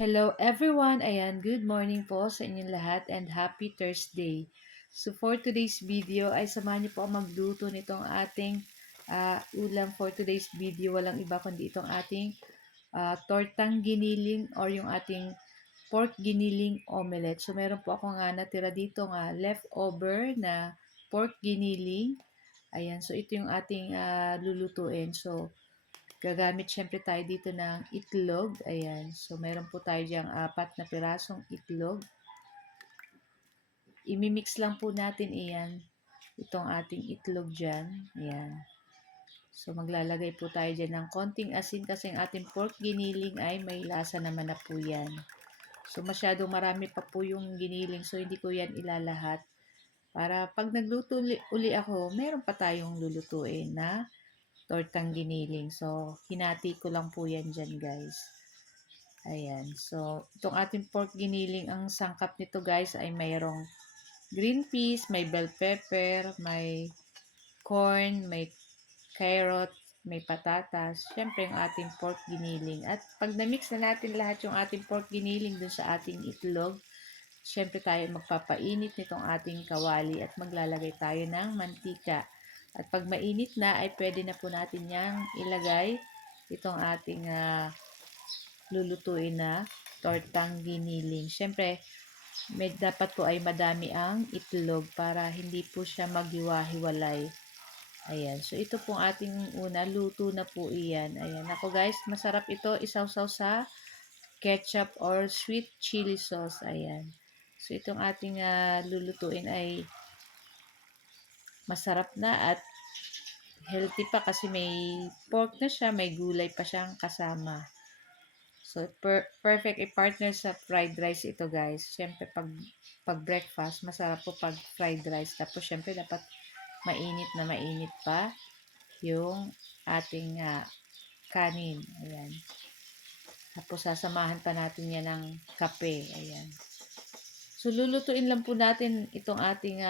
Hello everyone! Ayan, good morning po sa inyong lahat and happy Thursday. So for today's video ay samahan niyo po ako magluto nitong ating ulam for today's video. Walang iba kundi itong ating tortang giniling or yung ating pork giniling omelette. So meron po ako nga natira dito nga leftover na pork giniling. Ayan, so ito yung ating lulutuin. So gagamit syempre tayo dito ng itlog. Ayan. So, meron po tayo diyang 4 na pirasong itlog. Imimix lang po natin iyan. Itong ating itlog dyan. Ayan. So, maglalagay po tayo dyan ng konting asin kasi ang ating pork giniling ay may lasa naman na po yan. So, masyadong marami pa po yung giniling. So, hindi ko yan ilalahat. Para pag nagluto uli ako, meron pa tayong lulutuin na tortang giniling. So, hinati ko lang po yan dyan, guys. Ayan. So, itong ating pork giniling, ang sangkap nito, guys, ay mayroong green peas, may bell pepper, may corn, may carrot, may patatas. Siyempre, yung ating pork giniling. At pag na-mix na natin lahat yung ating pork giniling dun sa ating itlog, siyempre tayo magpapainit nitong ating kawali at maglalagay tayo ng mantika. At pag mainit na, ay pwede na po natin yang ilagay itong ating lulutuin na tortang giniling. Siyempre, dapat po ay madami ang itlog para hindi po siya maghiwa-hiwalay. Ayan. So, ito pong ating una. Luto na po iyan. Ayan. Ako guys, masarap ito isawsaw sa ketchup or sweet chili sauce. Ayan. So, itong ating lulutuin ay masarap na at healthy pa kasi may pork na siya, may gulay pa siyang kasama. So, perfect i-partner sa fried rice ito, guys. Siyempre, pag breakfast, masarap po pag fried rice. Tapos, siyempre, dapat mainit na mainit pa yung ating kanin. Ayan. Tapos, sasamahan pa natin yan ng kape. Ayan. So, lulutuin lang po natin itong ating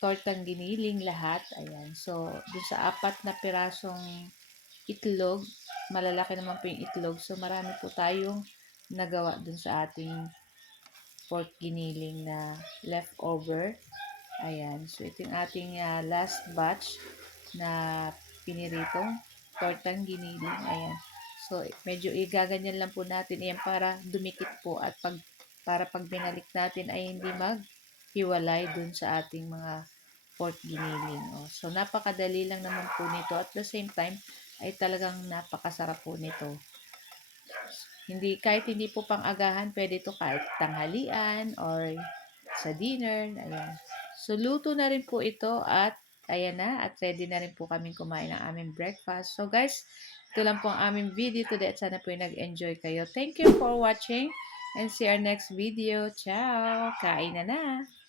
tortang giniling lahat. Ayan. So, dun sa 4 na pirasong itlog, malalaki naman po yung itlog. So, marami po tayong nagawa dun sa ating pork giniling na leftover. Ayan. So, ito yung ating last batch na piniritong tortang giniling. Ayan. So, medyo igaganyan lang po natin yan para dumikit po at para pag binalik natin ay hindi maghiwalay dun sa ating mga pork giniling. Oh. So, napakadali lang naman po nito. At the same time, ay talagang napakasarap po nito. Kahit hindi po pang agahan, pwede ito kahit tanghalian or sa dinner. Ayan. So, luto na rin po ito at ayan na. At ready na rin po kaming kumain ng aming breakfast. So, guys, ito lang po ang aming video today at sana po yung nag-enjoy kayo. Thank you for watching and see our next video. Ciao! Kain na na!